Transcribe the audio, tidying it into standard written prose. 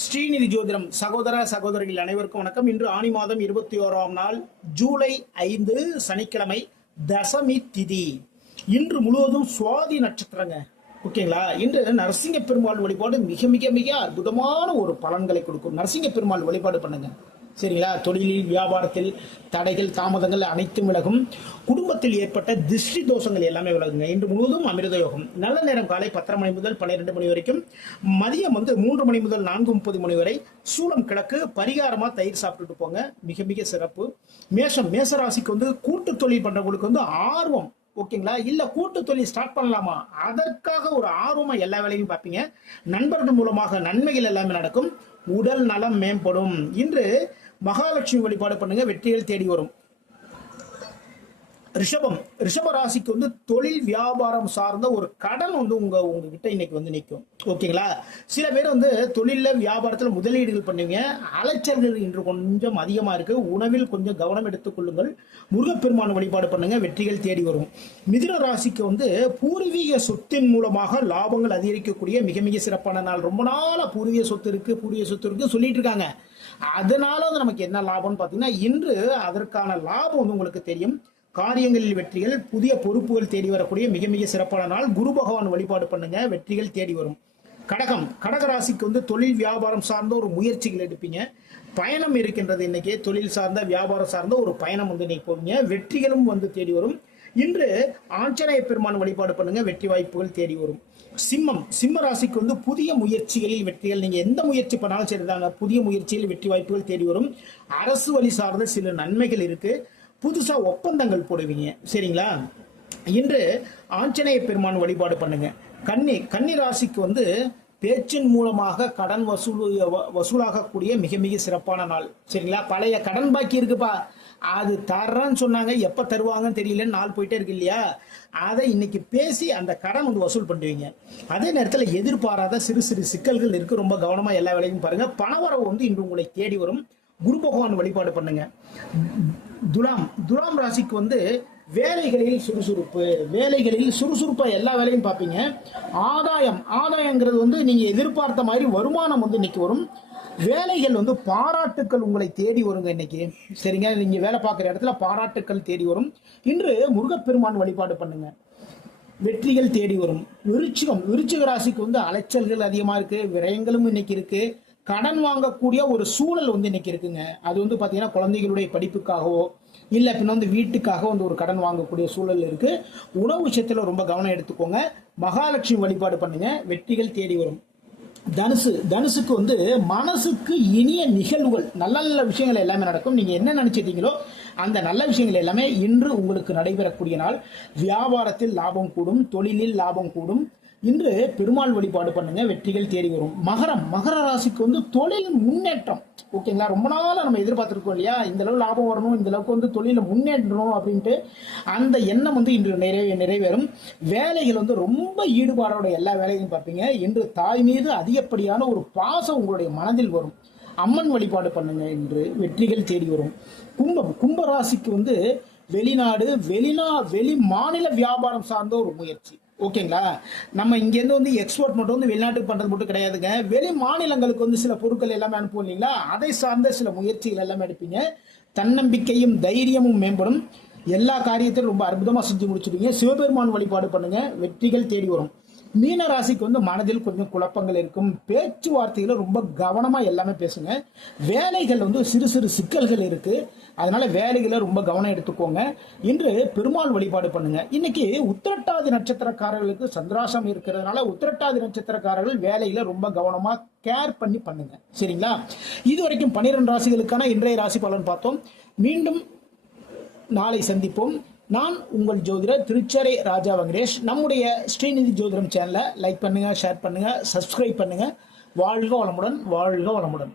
ஸ்ரீநிதி ஜோதிடம் சகோதர சகோதரிகள் அனைவருக்கும் வணக்கம். இன்று ஆனி மாதம் 21ஆம் நாள் ஜூலை 5 சனிக்கிழமை தசமி திதி. இன்று முழுவதும் சுவாதி நட்சத்திரங்க. ஓகேங்களா? இன்று நரசிங்க பெருமாள் வழிபாடு மிக மிக மிக அற்புதமான ஒரு பலன்களை கொடுக்கும். நரசிங்க பெருமாள் வழிபாடு பண்ணுங்க. சரிங்களா? தொழிலில் வியாபாரத்தில் தடைகள் தாமதங்கள் அனைத்தும் விலகும். குடும்பத்தில் ஏற்பட்ட திருஷ்டி தோஷங்கள் எல்லாமே விலகுங்க. இன்று முழுவதும் அமிர்த யோகம். நல்ல நேரம் காலை 10:30 மணி முதல் 12 மணி வரைக்கும், மதியம் 3 மணி முதல் 4:30 மணி வரை. சூலம் கிழக்கு. பரிகாரமா தயிர் சாப்பிட்டுட்டு போங்க. மிக மிக சிறப்பு. மேசராசிக்கு கூட்டு தொழில் பண்றவங்களுக்கு ஆர்வம். ஓகேங்களா? இல்ல கூட்டு தொழில் ஸ்டார்ட் பண்ணலாமா, அதற்காக ஒரு ஆர்வமா எல்லா வேலையும் பார்ப்பீங்க. நண்பர்கள் மூலமாக நன்மைகள் எல்லாமே நடக்கும். உடல் நலம் மேம்படும். இன்று மகாலட்சுமி வழிபாடு பண்ணுங்க. வெற்றிகள் தேடி வரும். ரிஷப ராசிக்கு தொழில் வியாபாரம் சார்ந்த ஒரு கடன் உங்ககிட்ட இன்னைக்கு நிற்கும். ஓகேங்களா? சில பேர் தொழில வியாபாரத்தில் முதலீடுகள் பண்ணுவீங்க. அலைச்சல்கள் இன்று கொஞ்சம் அதிகமா இருக்கு. உணவில் கொஞ்சம் கவனம் எடுத்துக் கொள்ளுங்கள். முருகப்பெருமான் வழிபாடு பண்ணுங்க. வெற்றிகள் தேடி வரும். மிதுன ராசிக்கு பூர்வீக சொத்தின் மூலமாக லாபங்கள் அதிகரிக்கக்கூடிய மிக மிக சிறப்பான நாள். ரொம்ப நாளா பூர்வீக சொத்து இருக்கு சொல்லிட்டு இருக்காங்க. அதனால நமக்கு என்ன லாபம்னு பாத்தீங்கன்னா, இன்று அதற்கான லாபம் உங்களுக்கு தெரியும். காரியங்களில் வெற்றிகள், புதிய பொறுப்புகள் தேடி வரக்கூடிய மிக மிக சிறப்பான நாள். குரு பகவான் வழிபாடு பண்ணுங்க. வெற்றிகள் தேடி வரும். கடக ராசிக்கு தொழில் வியாபாரம் சார்ந்த ஒரு முயற்சிகள் எடுப்பீங்க. பயணம் இருக்கின்றது. இன்னைக்கு தொழில் சார்ந்த வியாபாரம் சார்ந்த ஒரு பயணம் இன்னைக்கு போவீங்க. வெற்றிகளும் தேடி வரும். இன்று ஆஞ்சநேய பெருமான் வழிபாடு பண்ணுங்க. வெற்றி வாய்ப்புகள் தேடி வரும். சிம்ம ராசிக்கு புதிய முயற்சிகளில் வெற்றிகள். நீங்க எந்த முயற்சி பண்ணாலும் சரிதாங்க, புதிய முயற்சியில் வெற்றி வாய்ப்புகள் தேடி வரும். அரசு வழி சார்ந்த சில நன்மைகள் இருக்கு. புதுசா ஒப்பந்தங்கள் போடுவீங்க. சரிங்களா? இன்று ஆஞ்சநேய பெருமான் வழிபாடு பண்ணுங்க. கன்னி ராசிக்கு பேச்சின் மூலமாக கடன் வசூலாகக்கூடிய மிக மிக சிறப்பான நாள். சரிங்களா? பழைய கடன் பாக்கி இருக்குப்பா, அது தர்றேன்னு சொன்னாங்க, எப்ப தருவாங்கன்னு தெரியலன்னு நாள் போயிட்டே இருக்கு இல்லையா? அதை இன்னைக்கு பேசி அந்த கடன் வசூல் பண்ணுவீங்க. அதே நேரத்தில் எதிர்பாராத சிறு சிறு சிக்கல்கள் இருக்கு. ரொம்ப கவனமா எல்லா வேலையும் பாருங்க. பணவரவு இன்று உங்களை தேடி வரும். குரு பகவான் வழிபாடு பண்ணுங்க. துலாம் ராசிக்கு வேலைகளில் சுறுசுறுப்பா எல்லா வேலையும் பார்ப்பீங்க. ஆதாயங்கிறது நீங்க எதிர்பார்த்த மாதிரி வருமானம் இன்னைக்கு வரும். வேலைகள் பாராட்டுக்கள் உங்களை தேடி வருங்க இன்னைக்கு. சரிங்க? நீங்க வேலை பார்க்குற இடத்துல பாராட்டுக்கள் தேடி வரும். இன்று முருகப்பெருமான் வழிபாடு பண்ணுங்க. வெற்றிகள் தேடி வரும். விருச்சிக ராசிக்கு அலைச்சல்கள் அதிகமா இருக்கு. விரயங்களும் இன்னைக்கு இருக்கு. கடன் வாங்கக்கூடிய ஒரு சூழல் இன்னைக்கு இருக்குங்க. அது பாத்தீங்கன்னா குழந்தைகளுடைய படிப்புக்காகவோ இல்ல பின்ன வீட்டுக்காக ஒரு கடன் வாங்கக்கூடிய சூழல் இருக்கு. உணவு விஷயத்துல ரொம்ப கவனம் எடுத்துக்கோங்க. மகாலட்சுமி வழிபாடு பண்ணுங்க. வெற்றிகள் தேடி வரும். தனுசுக்கு மனசுக்கு இனிய நிகழ்வுகள், நல்ல நல்ல விஷயங்கள் எல்லாமே நடக்கும். நீங்க என்ன நினைச்சிட்டீங்களோ அந்த நல்ல விஷயங்கள் எல்லாமே இன்று உங்களுக்கு நடைபெறக்கூடிய நாள். வியாபாரத்தில் லாபம் கூடும். தொழிலில் லாபம் கூடும். இன்று பெருமாள் வழிபாடு பண்ணுங்க. வெற்றிகள் தேடி வரும். மகர ராசிக்கு தொழில் முன்னேற்றம். ஓகேங்களா? ரொம்ப நாளா நம்ம எதிர்பார்த்திருக்கோம் இல்லையா? இந்த அளவு லாபம் வரணும், இந்த அளவுக்கு தொழில முன்னேற்றணும் அப்படின்ட்டு அந்த எண்ணம் இன்று நிறைவேறும். வேலைகள் ரொம்ப ஈடுபாடோட எல்லா வேலையும் பார்ப்பீங்க. இன்று தாய் மீது அதிகப்படியான ஒரு பாசம் உங்களுடைய மனதில் வரும். அம்மன் வழிபாடு பண்ணுங்க. இன்று வெற்றிகள் தேடி வரும். கும்ப ராசிக்கு வெளிநாடு வெளி மாநில வியாபாரம் சார்ந்த ஒரு முயற்சி. ஓகேங்களா? நம்ம இங்கேருந்து எக்ஸ்போர்ட் மட்டும் வெளிநாட்டுக்கு பண்றது மட்டும் கிடையாதுங்க. வெளி மாநிலங்களுக்கு சில பொருட்கள் எல்லாமே அனுப்புவோம் இல்லைங்களா? அதை சார்ந்த சில முயற்சிகள் எல்லாமே எடுப்பீங்க. தன்னம்பிக்கையும் தைரியமும் மேம்படும். எல்லா காரியத்தையும் ரொம்ப அற்புதமா செஞ்சு முடிச்சுடுவீங்க. சிவபெருமான் வழிபாடு பண்ணுங்க. வெற்றிகள் தேடி வரும். மீன ராசிக்கு மனதில் கொஞ்சம் குழப்பங்கள் இருக்கும். பேச்சுவார்த்தைகளை ரொம்ப கவனமா எல்லாமே பேசுங்க. வேலைகள் சிறு சிறு சிக்கல்கள் இருக்கு. அதனால வேலைகளை ரொம்ப கவனம் எடுத்துக்கோங்க. இன்று பெருமாள் வழிபாடு பண்ணுங்க. இன்னைக்கு உத்திரட்டாதி நட்சத்திரக்காரர்களுக்கு சந்திராசம் இருக்கிறதுனால உத்திரட்டாதி நட்சத்திரக்காரர்கள் வேலையில ரொம்ப கவனமா கேர் பண்ணி பண்ணுங்க. சரிங்களா? இதுவரைக்கும் 12 ராசிகளுக்கான இன்றைய ராசி பலன் பார்த்தோம். மீண்டும் நாளை சந்திப்போம். நான் உங்கள் ஜோதிடர் திருச்சரை ராஜா வெங்கடேஷ். நம்முடைய ஸ்ரீநிதி ஜோதிடம் சேனலை லைக் பண்ணுங்க, ஷேர் பண்ணுங்க, சப்ஸ்கிரைப் பண்ணுங்க. வாழ்க வளமுடன்.